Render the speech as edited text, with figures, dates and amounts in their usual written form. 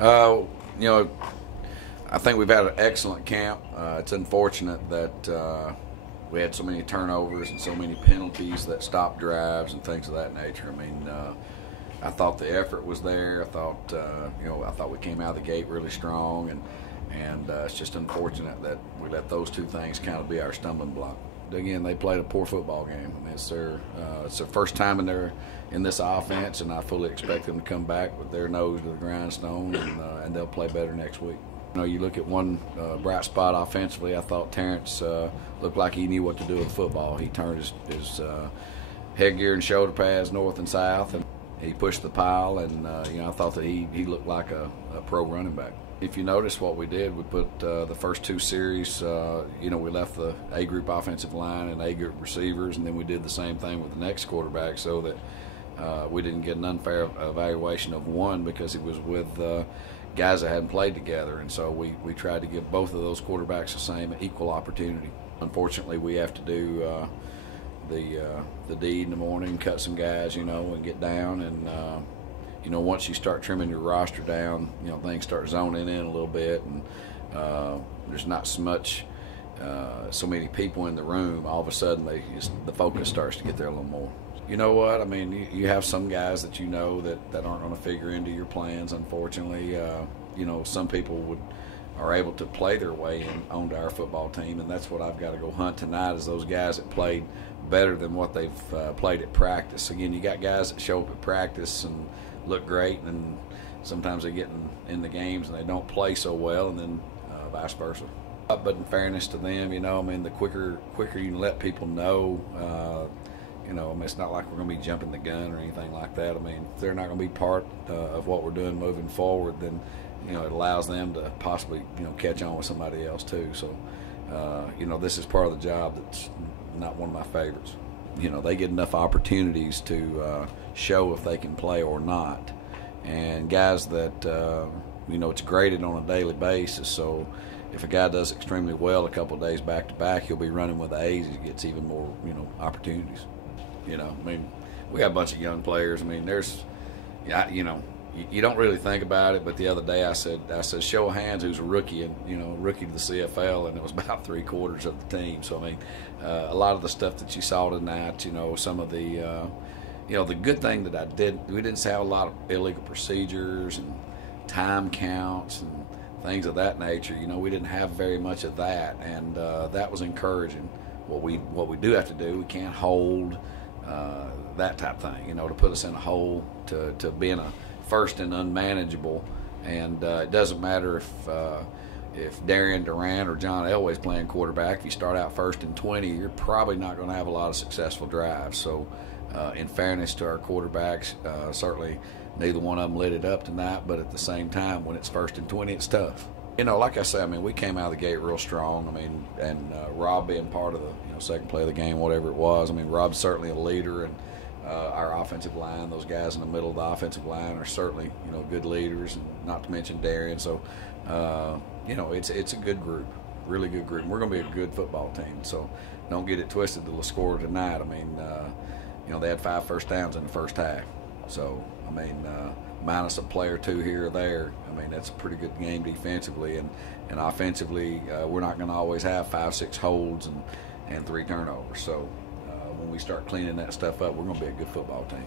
You know, I think we've had an excellent camp. It's unfortunate that we had so many turnovers and so many penalties that stopped drives and things of that nature. I mean, I thought the effort was there. I thought, I thought we came out of the gate really strong, and it's just unfortunate that we let those two things kind of be our stumbling block. Again, they played a poor football game. I mean, it's their first time in this offense, and I fully expect them to come back with their nose to the grindstone, and they'll play better next week. You know, you look at one bright spot offensively. I thought Terrence looked like he knew what to do with the football. He turned his headgear and shoulder pads north and south, and he pushed the pile. And I thought that he looked like a pro running back. If you notice what we did, we put the first two series, we left the A group offensive line and A group receivers, and then we did the same thing with the next quarterback, so that we didn't get an unfair evaluation of one because he was with guys that hadn't played together. And so we tried to give both of those quarterbacks the same equal opportunity. Unfortunately, we have to do the deed in the morning, cut some guys, and get down. And once you start trimming your roster down, things start zoning in a little bit, and there's not so many people in the room. All of a sudden, the focus starts to get there a little more. You know what? I mean, you have some guys that that aren't going to figure into your plans, unfortunately. Some people are able to play their way onto our football team, and that's what I've got to go hunt tonight, is those guys that played better than what they've played at practice. Again, you got guys that show up at practice and look great, and sometimes they get in the games and they don't play so well, and then vice versa. But in fairness to them, the quicker you can let people know, it's not like we're going to be jumping the gun or anything like that. I mean, if they're not going to be part of what we're doing moving forward, then it allows them to possibly catch on with somebody else too. So this is part of the job that's not one of my favorites. They get enough opportunities to show if they can play or not, and guys that it's graded on a daily basis. So if a guy does extremely well a couple of days back to back, he'll be running with A's. He gets even more opportunities. I mean, we got a bunch of young players. I mean, you don't really think about it, but the other day I said show of hands who's a rookie, and rookie to the CFL, and it was about 3/4 of the team. So I mean, a lot of the stuff that you saw tonight, some of the the good thing that we didn't have a lot of illegal procedures and time counts and things of that nature. We didn't have very much of that, and that was encouraging. What we do have to do, we can't hold that type of thing, to put us in a hole to being a first and unmanageable. And it doesn't matter if Darian Durant or John Elway's playing quarterback. If you start out 1st and 20, you're probably not going to have a lot of successful drives. So in fairness to our quarterbacks, certainly neither one of them lit it up tonight, but at the same time, when it's 1st and 20, it's tough. Like I said, I mean, we came out of the gate real strong. I mean, and Rob being part of the second play of the game, whatever it was. I mean, Rob's certainly a leader, and our offensive line, those guys in the middle of the offensive line, are certainly good leaders, and not to mention Darian. So it's a good group, really good group. And we're going to be a good football team. So don't get it twisted. The score tonight, I mean, they had 5 first downs in the first half. So I mean, minus a play or two here or there, I mean, that's a pretty good game defensively, and offensively, we're not going to always have 5-6 holds and 3 turnovers. So when we start cleaning that stuff up, we're going to be a good football team.